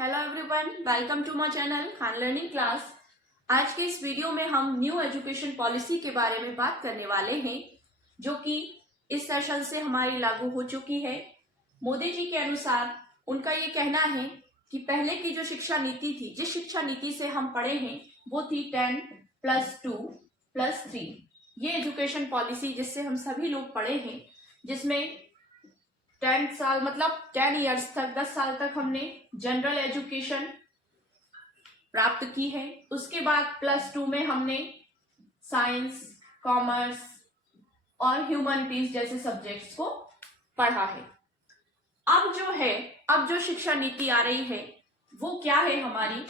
Hello everyone, welcome to my channel Khan learning class. आज के इस वीडियो में हम न्यू एजुकेशन पॉलिसी के बारे में बात करने वाले हैं, जो कि इस सेशन से हमारी लागू हो चुकी है। मोदी जी के अनुसार उनका ये कहना है कि पहले की जो शिक्षा नीति थी, जिस शिक्षा नीति से हम पढ़े हैं, वो थी 10+2+3। ये एजुकेशन पॉलिसी जिससे हम सभी लोग पढ़े हैं, जिसमें 10 साल मतलब 10 ईयर्स तक, 10 साल तक हमने जनरल एजुकेशन प्राप्त की है। उसके बाद +2 में हमने साइंस, कॉमर्स और ह्यूमैनिटीज जैसे सब्जेक्ट्स को पढ़ा है। अब जो शिक्षा नीति आ रही है वो क्या है हमारी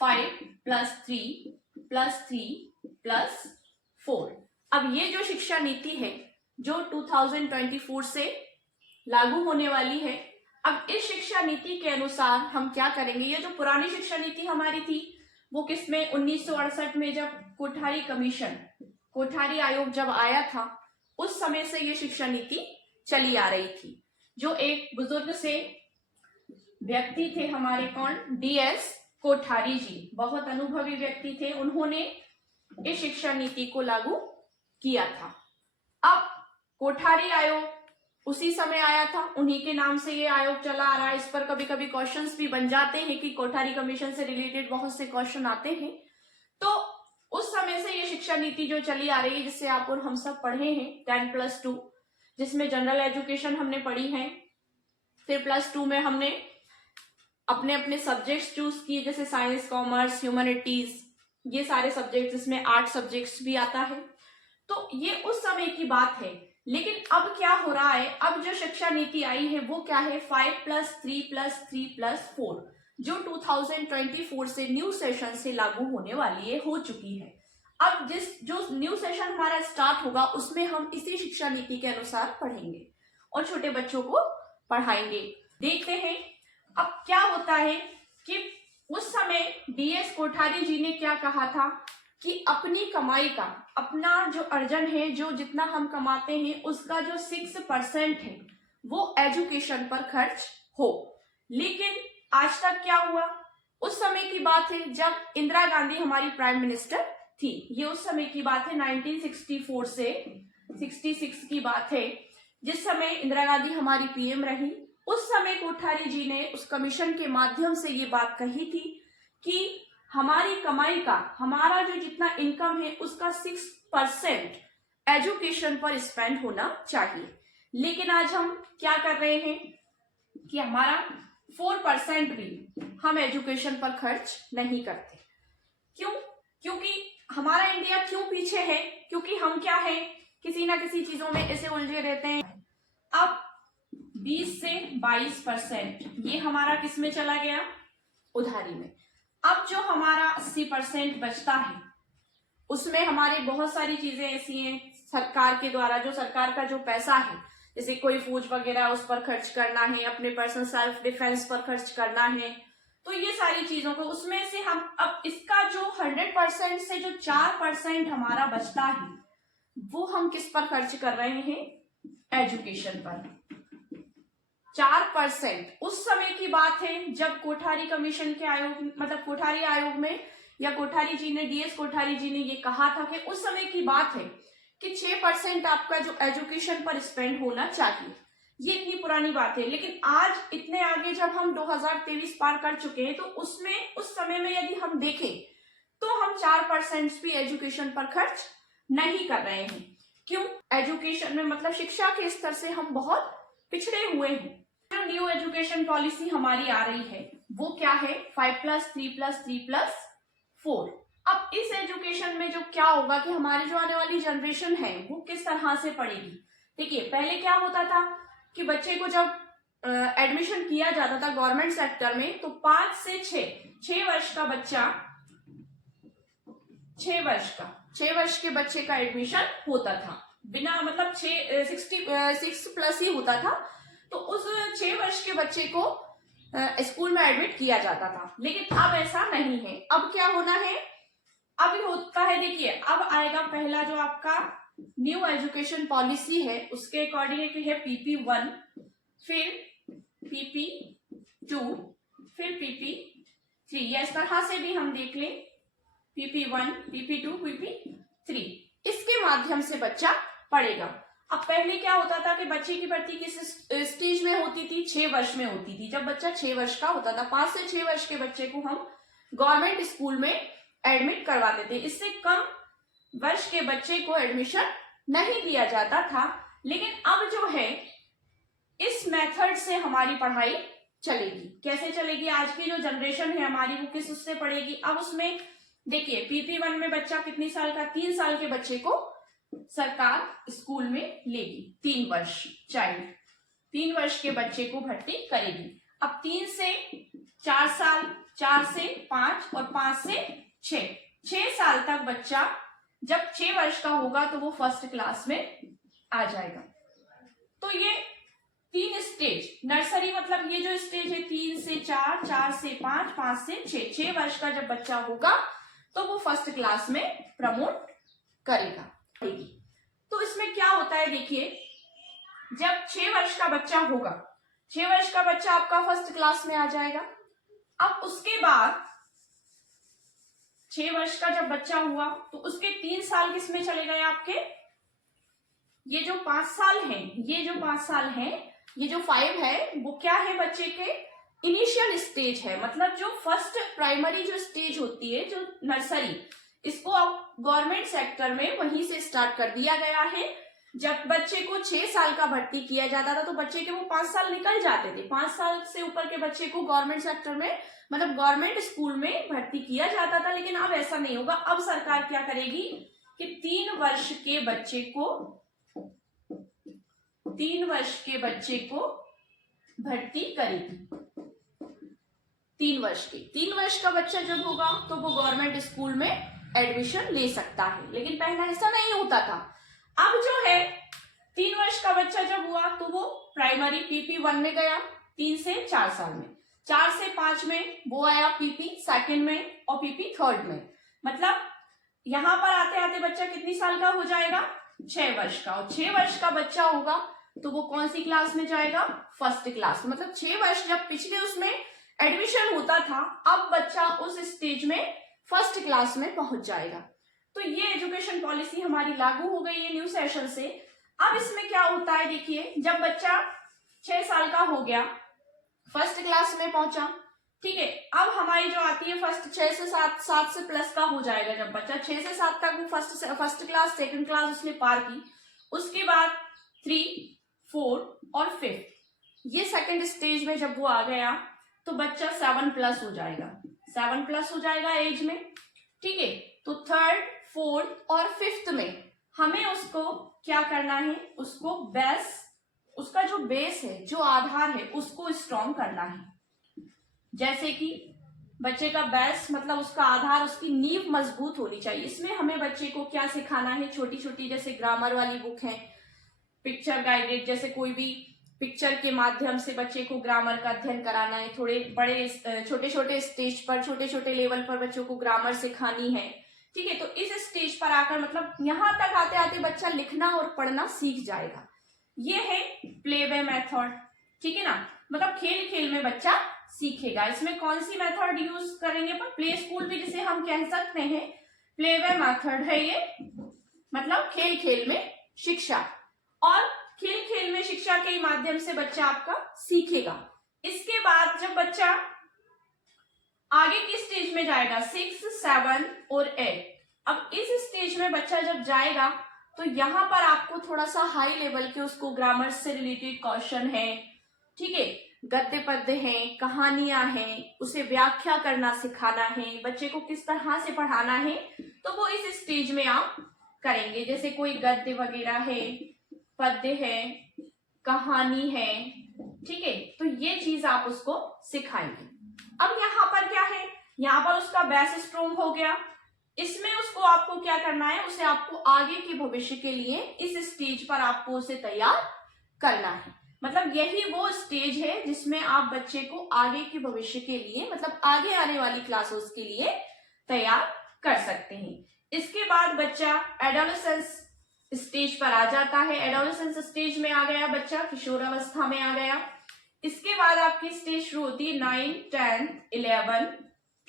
5+3+3+4। अब ये जो शिक्षा नीति है जो 2024 से लागू होने वाली है। अब इस शिक्षा नीति के अनुसार हम क्या करेंगे, ये जो पुरानी शिक्षा नीति हमारी थी वो किसमें 1968 में जब कोठारी आयोग जब आया था, उस समय से ये शिक्षा नीति चली आ रही थी। जो एक बुजुर्ग से व्यक्ति थे हमारे, कौन, DS कोठारी जी, बहुत अनुभवी व्यक्ति थे। उन्होंने इस शिक्षा नीति को लागू किया था। अब कोठारी आयोग उसी समय आया था, उन्हीं के नाम से ये आयोग चला आ रहा है। इस पर कभी कभी क्वेश्चंस भी बन जाते हैं कि कोठारी कमीशन से रिलेटेड बहुत से क्वेश्चन आते हैं। तो उस समय से ये शिक्षा नीति जो चली आ रही है, जिससे आप और हम सब पढ़े हैं 10+2, जिसमें जनरल एजुकेशन हमने पढ़ी है। फिर +2 में हमने अपने अपने सब्जेक्ट्स चूज किए, जैसे साइंस, कॉमर्स, ह्यूमैनिटीज, ये सारे सब्जेक्ट्स, जिसमें 8 सब्जेक्ट्स भी आता है। तो ये उस समय की बात है। लेकिन अब क्या हो रहा है, अब जो शिक्षा नीति आई है वो क्या है 5+3+3+4, जो 2024 से न्यू सेशन से लागू होने वाली है, हो चुकी है। अब जो न्यू सेशन हमारा स्टार्ट होगा उसमें हम इसी शिक्षा नीति के अनुसार पढ़ेंगे और छोटे बच्चों को पढ़ाएंगे। देखते हैं अब क्या होता है कि उस समय DS कोठारी जी ने क्या कहा था कि अपनी कमाई का, अपना जो अर्जन है, जो जितना हम कमाते हैं उसका जो 6% है वो एजुकेशन पर खर्च हो। लेकिन आज तक क्या हुआ, उस समय की बात है जब इंदिरा गांधी हमारी प्राइम मिनिस्टर थी। ये उस समय की बात है, 1964 से 66 की बात है, जिस समय इंदिरा गांधी हमारी PM रही। उस समय कोठारी जी ने उस कमीशन के माध्यम से ये बात कही थी कि हमारी कमाई का, हमारा जो जितना इनकम है उसका 6% एजुकेशन पर स्पेंड होना चाहिए। लेकिन आज हम क्या कर रहे हैं कि हमारा 4% भी हम एजुकेशन पर खर्च नहीं करते। क्यों? क्योंकि हमारा इंडिया क्यों पीछे है? क्योंकि हम क्या है, किसी ना किसी चीजों में ऐसे उलझे रहते हैं। अब 20 से 22% ये हमारा किस में चला गया, उधारी में। अब जो हमारा 80% बचता है उसमें हमारी बहुत सारी चीजें ऐसी हैं सरकार के द्वारा, जो सरकार का जो पैसा है, जैसे कोई फौज वगैरह उस पर खर्च करना है, अपने पर्सनल सेल्फ डिफेंस पर खर्च करना है, तो ये सारी चीजों को, उसमें से हम अब इसका जो 100% से जो 4% हमारा बचता है वो हम किस पर खर्च कर रहे हैं, एजुकेशन पर। 4%। उस समय की बात है जब कोठारी कमीशन के आयोग, मतलब कोठारी आयोग में, या कोठारी जी ने, DS कोठारी जी ने ये कहा था कि उस समय की बात है कि 6% आपका जो एजुकेशन पर स्पेंड होना चाहिए। ये इतनी पुरानी बात है। लेकिन आज इतने आगे जब हम 2023 पार कर चुके हैं, तो उसमें उस समय में यदि हम देखें तो हम 4% भी एजुकेशन पर खर्च नहीं कर रहे हैं। क्यों? एजुकेशन में, मतलब शिक्षा के स्तर से हम बहुत पिछड़े हुए हैं। जो न्यू एजुकेशन पॉलिसी हमारी आ रही है वो क्या है 5+3+3+4। अब इस एजुकेशन में जो क्या होगा कि हमारी जो आने वाली जनरेशन है वो किस तरह से पढ़ेगी। देखिए, पहले क्या होता था कि बच्चे को जब एडमिशन किया जाता था गवर्नमेंट सेक्टर में, तो 5 से 6 वर्ष का बच्चा, 6 वर्ष के बच्चे का एडमिशन होता था, बिना मतलब 6+ ही होता था। तो उस 6 वर्ष के बच्चे को स्कूल में एडमिट किया जाता था। लेकिन अब ऐसा नहीं है। अब क्या होना है, अब होता है, देखिए अब आएगा पहला जो आपका न्यू एजुकेशन पॉलिसी है, उसके अकॉर्डिंग है PP1, फिर PP2, फिर PP PP3, या इस तरह से भी हम देख लें PP1, PP2, PP3, इसके माध्यम से बच्चा पढ़ेगा। अब पहले क्या होता था कि बच्चे की भर्ती किस स्टेज में होती थी? 6 वर्ष में होती थी, जब बच्चा 6 वर्ष का होता था। 5 से 6 वर्ष के बच्चे को हम गवर्नमेंट स्कूल में एडमिट करवाते थे। इससे कम वर्ष के बच्चे को एडमिशन नहीं दिया जाता था। लेकिन अब जो है इस मेथड से हमारी पढ़ाई चलेगी। कैसे चलेगी? आज की जो जनरेशन है हमारी वो किस उससे पढ़ेगी? अब उसमें देखिए PP1 में बच्चा कितनी साल का? 3 साल के बच्चे को सरकार स्कूल में लेगी। 3 वर्ष चाइल्ड, 3 वर्ष के बच्चे को भर्ती करेगी। अब 3 से 4 साल, 4 से 5 और 5 से 6 साल तक बच्चा जब 6 वर्ष का होगा तो वो फर्स्ट क्लास में आ जाएगा। तो ये 3 स्टेज, नर्सरी मतलब ये जो स्टेज है 3 से 4, 4 से 5, 5 से 6 वर्ष का जब बच्चा होगा तो वो फर्स्ट क्लास में प्रमोट करेगा। तो इसमें क्या होता है देखिए, जब 6 वर्ष का बच्चा होगा, 6 वर्ष का बच्चा आपका फर्स्ट क्लास में आ जाएगा। अब उसके बाद 6 वर्ष का जब बच्चा हुआ तो उसके 3 साल किस में चले गए आपके? ये जो 5 साल हैं, ये जो 5 साल हैं, ये जो 5 है वो क्या है? बच्चे के इनिशियल स्टेज है, मतलब जो फर्स्ट प्राइमरी जो स्टेज होती है, जो नर्सरी, इसको अब गवर्नमेंट सेक्टर में वहीं से स्टार्ट कर दिया गया है। जब बच्चे को 6 साल का भर्ती किया जाता था तो बच्चे के वो 5 साल निकल जाते थे। 5 साल से ऊपर के बच्चे को गवर्नमेंट सेक्टर में मतलब गवर्नमेंट स्कूल में भर्ती किया जाता था। लेकिन अब ऐसा नहीं होगा। अब सरकार क्या करेगी कि 3 वर्ष के बच्चे को भर्ती करेगी। 3 वर्ष का बच्चा जब होगा तो वो गवर्नमेंट स्कूल में एडमिशन ले सकता है। लेकिन पहले ऐसा नहीं होता था। अब जो है 3 वर्ष का बच्चा जब हुआ तो वो प्राइमरी PP1 में गया 3 से 4 साल में, 4 से 5 में वो आया PP सेकंड में और PP थर्ड में। मतलब यहां पर आते आते बच्चा कितनी साल का हो जाएगा? 6 वर्ष का। और 6 वर्ष का बच्चा होगा तो वो कौन सी क्लास में जाएगा? First class. मतलब 6 वर्ष जब पिछले उसमें एडमिशन होता था, अब बच्चा उस स्टेज में फर्स्ट क्लास में पहुंच जाएगा। तो ये एजुकेशन पॉलिसी हमारी लागू हो गई है न्यू सेशन से। अब इसमें क्या होता है देखिए, जब बच्चा 6 साल का हो गया, फर्स्ट क्लास में पहुंचा, ठीक है। अब हमारी जो आती है फर्स्ट 6 से 7, 7 से प्लस का हो जाएगा। जब बच्चा 6 से 7 तक वो फर्स्ट क्लास, सेकंड क्लास उसने पार की, उसके बाद 3, 4 और 5, ये सेकंड स्टेज में जब वो आ गया तो बच्चा 7+ हो जाएगा। 7+ हो जाएगा एज में, ठीक है। तो 3rd, 4th और 5th में हमें उसको क्या करना है? उसको उसका जो बेस है, जो आधार है, उसको स्ट्रॉन्ग करना है। जैसे कि बच्चे का बेस मतलब उसका आधार, उसकी नींव मजबूत होनी चाहिए। इसमें हमें बच्चे को क्या सिखाना है? छोटी छोटी जैसे ग्रामर वाली बुक है, पिक्चर गाइडेड, जैसे कोई भी पिक्चर के माध्यम से बच्चे को ग्रामर का अध्ययन कराना है। थोड़े बड़े छोटे छोटे स्टेज पर, छोटे छोटे लेवल पर बच्चों को ग्रामर सिखानी है, ठीक है। तो इस स्टेज पर आकर मतलब यहाँ तक आते आते बच्चा लिखना और पढ़ना सीख जाएगा। ये है प्ले वे मेथड, ठीक है ना। मतलब खेल खेल में बच्चा सीखेगा। इसमें कौन सी मेथड यूज करेंगे? पर प्ले स्कूल भी जिसे हम कह सकते हैं, प्ले वे मेथड है ये, मतलब खेल खेल में शिक्षा। और खेल खेल में शिक्षा के माध्यम से बच्चा आपका सीखेगा। इसके बाद जब बच्चा आगे की स्टेज में जाएगा 6, 7 और 8, अब इस स्टेज में बच्चा जब जाएगा तो यहां पर आपको थोड़ा सा हाई लेवल के उसको ग्रामर से रिलेटेड क्वेश्चन है, ठीक है, गद्य पद्य हैं, कहानियां हैं, उसे व्याख्या करना सिखाना है, बच्चे को किस तरह से पढ़ाना है, तो वो इस स्टेज में आप करेंगे। जैसे कोई गद्य वगैरह है, पद्य है, कहानी है, ठीक है, तो ये चीज आप उसको सिखाएंगे। अब यहाँ पर क्या है? यहाँ पर उसका बेस स्ट्रॉन्ग हो गया। इसमें उसको आपको क्या करना है? उसे आपको आगे के भविष्य के लिए इस स्टेज पर आपको उसे तैयार करना है। मतलब यही वो स्टेज है जिसमें आप बच्चे को आगे के भविष्य के लिए, मतलब आगे आने वाली क्लासेस के लिए तैयार कर सकते हैं। इसके बाद बच्चा एडोलेसेंस स्टेज पर आ जाता है। एडोलेसेंस स्टेज में आ गया बच्चा, किशोर अवस्था में आ गया। इसके बाद आपकी स्टेज शुरू होती है 9, 10, 11,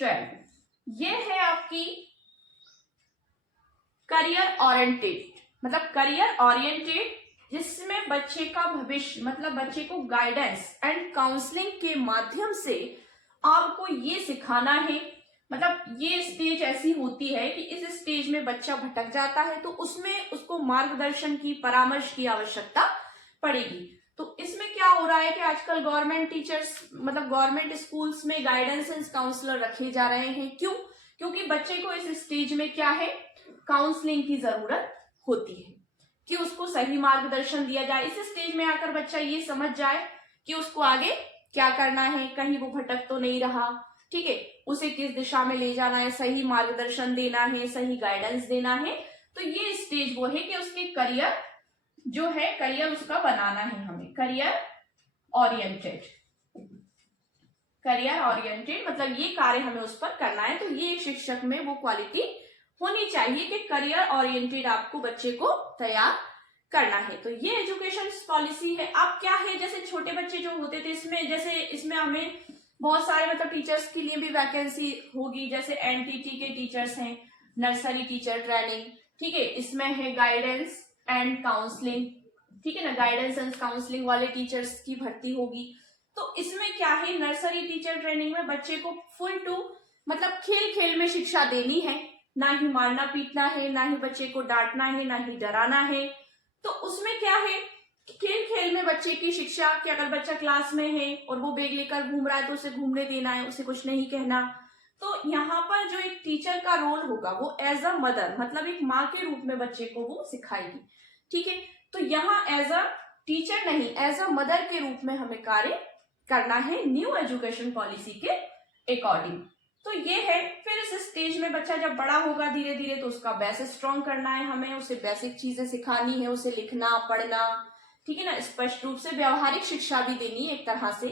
12 ये है आपकी करियर ओरिएंटेड, मतलब करियर ओरिएंटेड, जिसमें बच्चे का भविष्य, मतलब बच्चे को गाइडेंस एंड काउंसलिंग के माध्यम से आपको ये सिखाना है। मतलब ये स्टेज ऐसी होती है कि इस स्टेज में बच्चा भटक जाता है, तो उसमें उसको मार्गदर्शन की, परामर्श की आवश्यकता पड़ेगी। तो इसमें क्या हो रहा है कि आजकल गवर्नमेंट टीचर्स, मतलब गवर्नमेंट स्कूल्स में गाइडेंस एंड काउंसलर रखे जा रहे हैं। क्यों? क्योंकि बच्चे को इस स्टेज में क्या है, काउंसलिंग की जरूरत होती है कि उसको सही मार्गदर्शन दिया जाए। इस स्टेज में आकर बच्चा ये समझ जाए कि उसको आगे क्या करना है, कहीं वो भटक तो नहीं रहा, ठीक है, उसे किस दिशा में ले जाना है, सही मार्गदर्शन देना है, सही गाइडेंस देना है। तो ये स्टेज वो है कि उसके करियर जो है, करियर उसका बनाना है हमें, करियर ओरिएंटेड। करियर ओरिएंटेड मतलब ये कार्य हमें उस पर करना है। तो ये एक शिक्षक में वो क्वालिटी होनी चाहिए कि करियर ओरिएंटेड आपको बच्चे को तैयार करना है। तो ये एजुकेशन पॉलिसी है। अब क्या है, जैसे छोटे बच्चे जो होते थे, इसमें जैसे इसमें हमें बहुत सारे मतलब टीचर्स के लिए भी वैकेंसी होगी, जैसे एनटीटी के टीचर्स हैं, नर्सरी टीचर ट्रेनिंग, ठीक है, इसमें है गाइडेंस एंड काउंसलिंग, ठीक है ना, गाइडेंस एंड काउंसलिंग वाले टीचर्स की भर्ती होगी। तो इसमें क्या है, नर्सरी टीचर ट्रेनिंग में बच्चे को फुल टू मतलब खेल खेल में शिक्षा देनी है, ना ही मारना पीटना है, ना ही बच्चे को डांटना है, ना ही डराना है। तो उसमें क्या है, खेल खेल में बच्चे की शिक्षा कि अगर बच्चा क्लास में है और वो बैग लेकर घूम रहा है तो उसे घूमने देना है, उसे कुछ नहीं कहना। तो यहाँ पर जो एक टीचर का रोल होगा वो एज अ मदर, मतलब एक माँ के रूप में बच्चे को वो सिखाएगी, ठीक है। तो यहाँ एज अ टीचर नहीं, एज अ मदर के रूप में हमें कार्य करना है न्यू एजुकेशन पॉलिसी के अकॉर्डिंग। तो ये है। फिर इस स्टेज में बच्चा जब बड़ा होगा धीरे धीरे, तो उसका बेस स्ट्रॉन्ग करना है हमें, उसे बेसिक चीजें सिखानी है, उसे लिखना पढ़ना, ठीक है ना, स्पष्ट रूप से व्यवहारिक शिक्षा भी देनी है एक तरह से।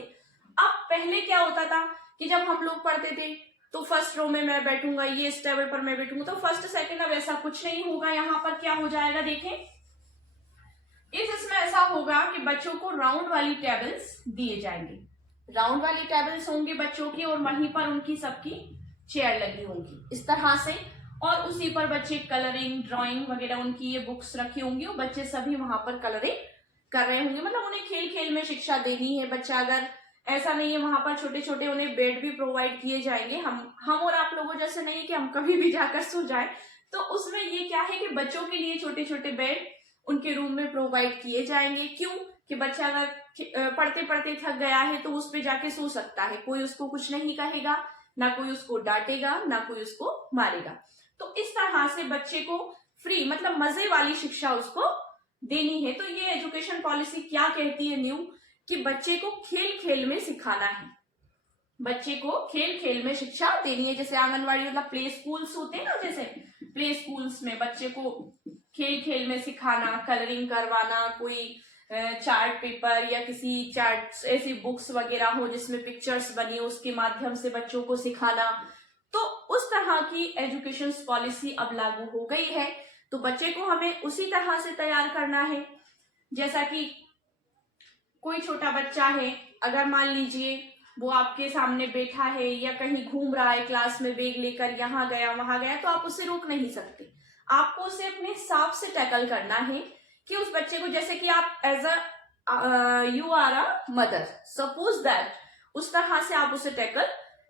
अब पहले क्या होता था कि जब हम लोग पढ़ते थे तो फर्स्ट रो में मैं बैठूंगा, ये इस टेबल पर मैं बैठूंगा, तो फर्स्ट सेकंड, अब ऐसा कुछ नहीं होगा। यहाँ पर क्या हो जाएगा, देखें, इसमें ऐसा होगा कि बच्चों को राउंड वाली टेबल्स दिए जाएंगे, राउंड वाली टेबल्स होंगी बच्चों की, और वहीं पर उनकी सबकी चेयर लगी होंगी इस तरह से, और उसी पर बच्चे कलरिंग, ड्राइंग वगैरह उनकी ये बुक्स रखी होंगी, और बच्चे सभी वहां पर कलरिंग कर रहे होंगे। मतलब उन्हें खेल खेल में शिक्षा देनी है। बच्चा अगर ऐसा नहीं है, वहां पर छोटे छोटे उन्हें बेड भी प्रोवाइड किए जाएंगे, हम और आप लोगों जैसे नहीं कि हम कभी भी जाकर सो जाए। तो उसमें ये क्या है कि बच्चों के लिए छोटे छोटे बेड उनके रूम में प्रोवाइड किए जाएंगे। क्यों? कि बच्चा अगर पढ़ते पढ़ते थक गया है तो उस पे जाके सो सकता है, कोई उसको कुछ नहीं कहेगा, ना कोई उसको डांटेगा, ना कोई उसको मारेगा। तो इस तरह से बच्चे को फ्री, मतलब मजे वाली शिक्षा उसको देनी है। तो ये एजुकेशन पॉलिसी क्या कहती है न्यू, कि बच्चे को खेल खेल में सिखाना है, बच्चे को खेल खेल में शिक्षा देनी है। जैसे आंगनवाड़ी मतलब प्ले स्कूल्स होते हैं ना, जैसे प्ले स्कूल्स में बच्चे को खेल खेल में सिखाना, कलरिंग करवाना, कोई चार्ट पेपर या किसी चार्ट ऐसी बुक्स वगैरह हो जिसमें पिक्चर्स बनी हो, उसके माध्यम से बच्चों को सिखाना। तो उस तरह की एजुकेशन पॉलिसी अब लागू हो गई है। तो बच्चे को हमें उसी तरह से तैयार करना है। जैसा कि कोई छोटा बच्चा है, अगर मान लीजिए वो आपके सामने बैठा है या कहीं घूम रहा है क्लास में बैग लेकर, यहाँ गया वहां गया, तो आप उसे रोक नहीं सकते। आपको उसे अपने हिसाब से टैकल करना है कि उस बच्चे को, जैसे कि आप as a you are a mother, suppose that, उस तरह से आप उसे टैकल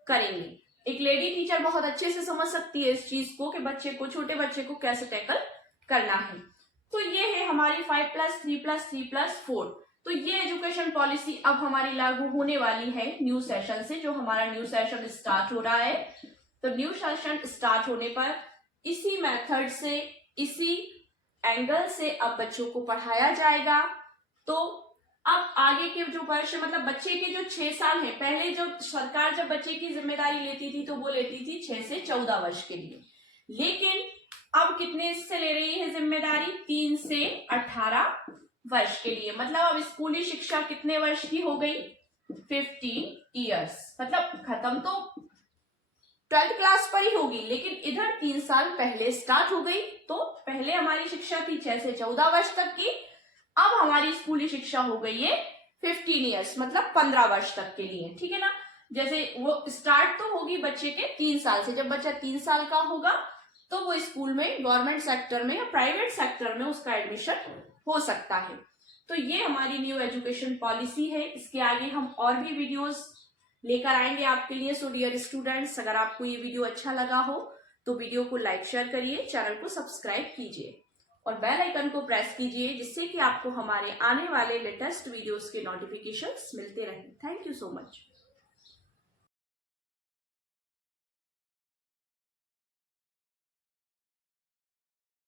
करेंगे। एक लेडी टीचर बहुत अच्छे से समझ सकती है इस चीज को कि बच्चे को, छोटे बच्चे को कैसे टैकल करना है। तो ये है हमारी 5+3+3+4। तो ये एजुकेशन पॉलिसी अब हमारी लागू होने वाली है न्यू सेशन से, जो हमारा न्यू सेशन स्टार्ट हो रहा है। तो न्यू सेशन स्टार्ट होने पर इसी मेथड से, इसी एंगल से अब बच्चों को पढ़ाया जाएगा। तो अब आगे के जो वर्ष, मतलब बच्चे के जो 6 साल है, पहले जो सरकार जब बच्चे की जिम्मेदारी लेती थी तो वो लेती थी 6 से 14 वर्ष के लिए, लेकिन अब कितने से ले रही है जिम्मेदारी, 3 से 18 वर्ष के लिए। मतलब अब स्कूली शिक्षा कितने वर्ष की हो गई, 15 ईयर्स। मतलब खत्म तो 12th क्लास पर ही होगी, लेकिन इधर 3 साल पहले स्टार्ट हो गई। तो पहले हमारी शिक्षा थी 6 से 14 वर्ष तक की, अब हमारी स्कूली शिक्षा हो गई है 15 ईयर्स, मतलब 15 वर्ष तक के लिए, ठीक है ना। जैसे वो स्टार्ट तो होगी बच्चे के 3 साल से। जब बच्चा 3 साल का होगा तो वो स्कूल में, गवर्नमेंट सेक्टर में या प्राइवेट सेक्टर में उसका एडमिशन हो सकता है। तो ये हमारी न्यू एजुकेशन पॉलिसी है। इसके आगे हम और भी वीडियोस लेकर आएंगे आपके लिए। सो डियर स्टूडेंट्स, अगर आपको ये वीडियो अच्छा लगा हो तो वीडियो को लाइक शेयर करिए, चैनल को सब्सक्राइब कीजिए और बेल आइकन को प्रेस कीजिए, जिससे कि आपको हमारे आने वाले लेटेस्ट वीडियोस के नोटिफिकेशंस मिलते रहें। Thank you so much.